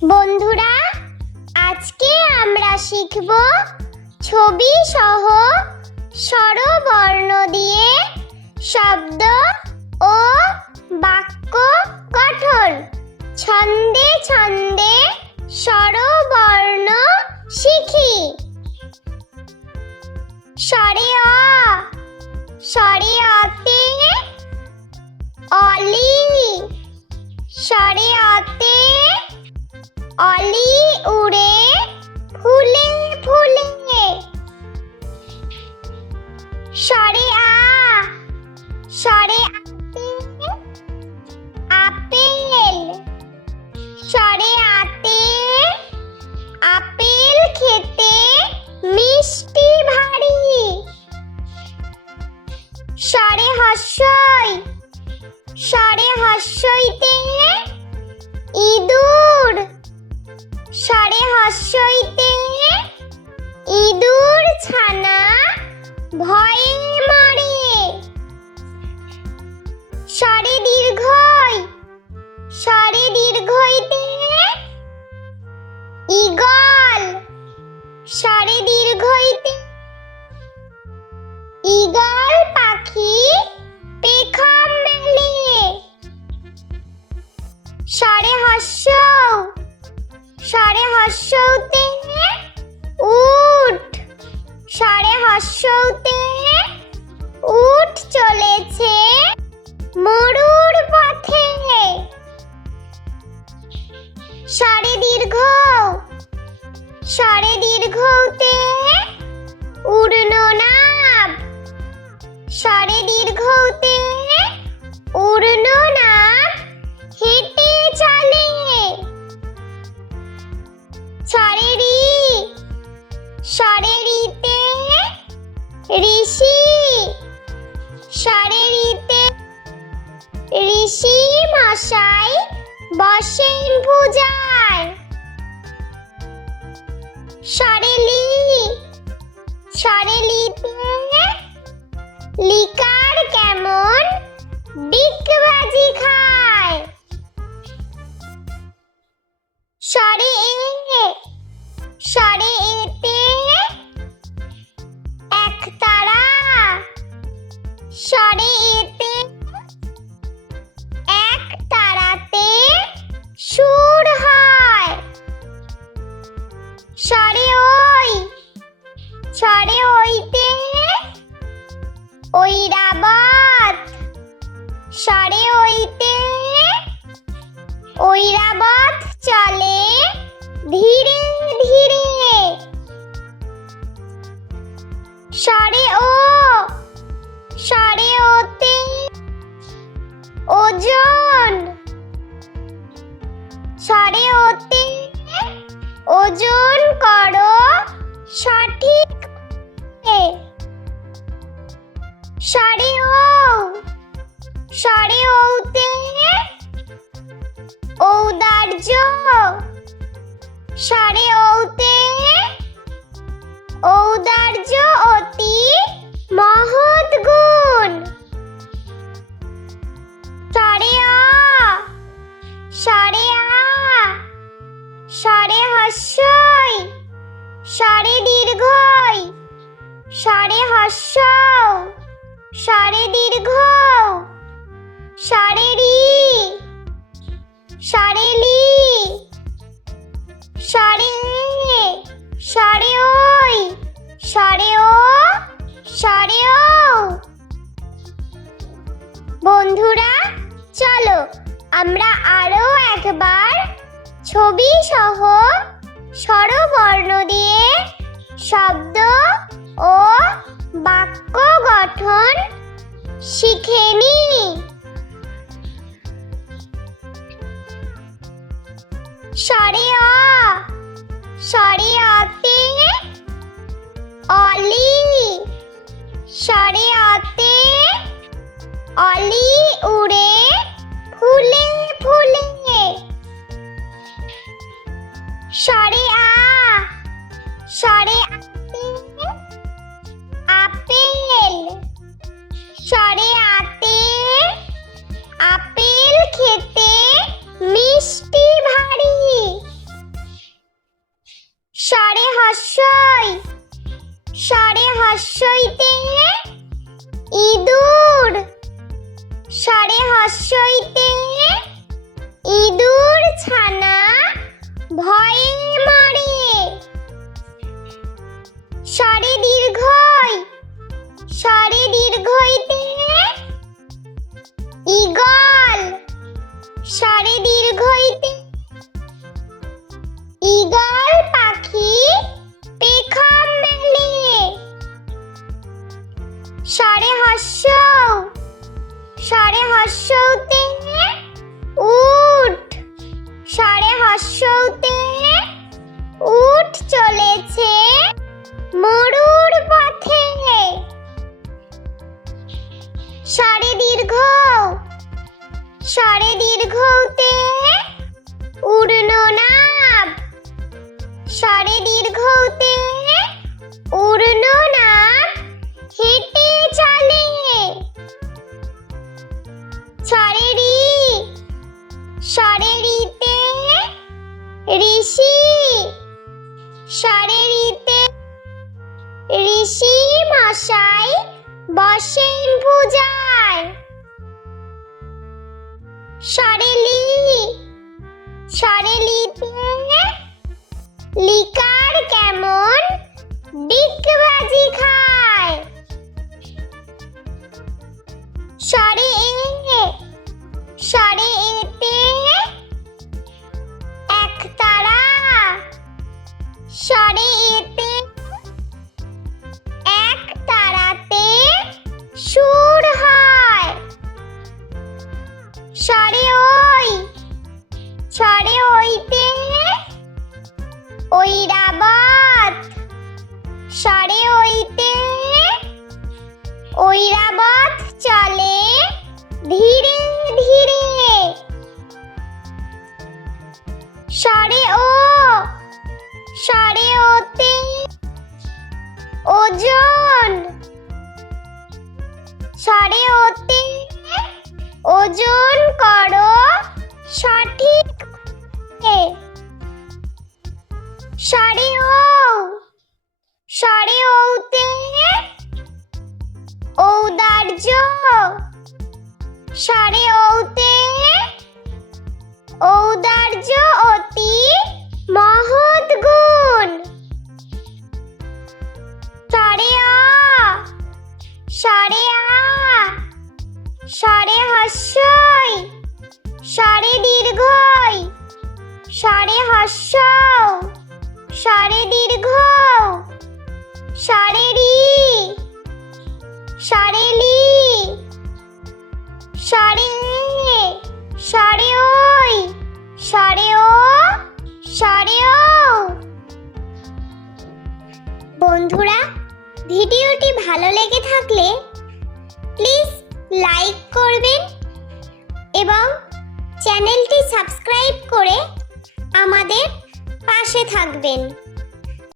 বন্ধুরা, আজকে আমরা শিখব ছবি সহ স্বরবর্ণ দিয়ে শব্দ ও বাক্য গঠন। ছন্দে ছন্দে স্বরবর্ণ শিখি। স্বরে অ, স্বরে অতে অলি, স্বরে অতে অলি উড়ে ফুলে ফুলে। স্বরে আ, স্বরে আতে আপেল, স্বরে আতে আপেল খেতে মিষ্টি ভারী। স্বরে হর্ষই, স্বরে হর্ষইতে ইঁদুর, স্বরে হর্ষইতে ইঁদুর ছানা ভয়ে মরে। স্বরে দীর্ঘই, স্বরে দীর্ঘইতে ঈগল, স্বরে দীর্ঘইতে ঈগল পাখি পেখম মেলে। স্বরে হর্ষৌ, স্বরে হর্ষৌতে উট, স্বরে হর্ষৌতে উট চলেছে মরুর পথে। স্বরে দীর্ঘ, স্বরে দীর্ঘতে উড়নো নাব, স্বরে দীর্ঘতে উড়নো নাব হেঁটে চলে। স্বরে রি, স্বরে রিতে ঋষি, স্বরে রিতে ঋষি মশাই বসেন পূজায়। স্বরে লি, স্বরে লিতে লিকার কেমন ডিগবাজি খায়। স্বরে এ, স্বরে এতে একতারা, স্বরে এতে এক তারাতে সুর হয়। স্বরে ওই, স্বরে ওইতে ঐরাবত, স্বরে ওইতে ঐরাবত চলে ধীরে ধীরে। স্বরে ও, স্বরে ওতে ওজন, স্বরে ওতে ওজন করো সঠিক। স্বরে ও, স্বরে ওতে ঔদার্য, স্বরে ওতে ঔদার্য অতি মহৎ গুণ। স্বরে অ, স্বরে আ, স্বরে হর্ষই, স্বরে দীর্ঘই, স্বরে হর্ষৌ, স্বরে দীর্ঘ, স্বরে রি, স্বরে লি, স্বরে এ, স্বরে ওই, স্বরে ও, স্বরে ও। বন্ধুরা, চলো আমরা আরো একবার ছবি সহ স্বরবর্ণ দিয়ে শব্দ ও বাক্য গঠন শিখে নিই। স্বরে অ, স্বরে অতে অলি, স্বরে অতে অলি উড়ে ফুলে ফুলে। স্বরে আ, স্বরে আতে আপেল, স্বরে আতে আপেল খেতে মিষ্টি ভারী। সরে দীর্ঘ ইতে ঈগল পাখি পেখম মেলে। সরে হর্ষৌ, সরে হর্ষৌতে উট, সরে হর্ষৌতে উট চলেছে মরুর পথে। সরে দীর্ঘ, সরে দীর্ঘতে উড়ন নাব, সরে দীর্ঘতে উড়ন নাব হেঁটে চলে। সরে রি, সরে রিতে ঋষি, সরে রিতে ঋষি মশাই বসেন পূজায়। সরে লি, সরে লিতে লিকার কেমন ডিগবাজি খায়। সরে এ, সরে এতে একতারা, সরে এতে একতারাতে সুর হয়। সরে ওই, সরে ওইতে ঐরাবত, সরে ওইতে ঐরাবত চলে ধীরে ধীরে। সরে ও, সরে ওতে ওজন, সরে ওতে ওজন করো সঠিক। সরে ও, সরে ওতে ঔদার্য, সরে ওতে ঔদার্য অতি মহৎ গুণ। সরে আ, সরে আ, সরে হর্ষই, সরে দীর্ঘই, সরে হর্ষৌ, সরে দীর্ঘ, সরে রি, সরে লি, সরে এ, সরে ওই, সরে ও, সরে ও। বন্ধুরা, ভিডিওটি ভালো লেগে থাকলে প্লিজ লাইক করবেন এবং চ্যানেলটি সাবস্ক্রাইব করে আমাদের পাশে থাকবেন।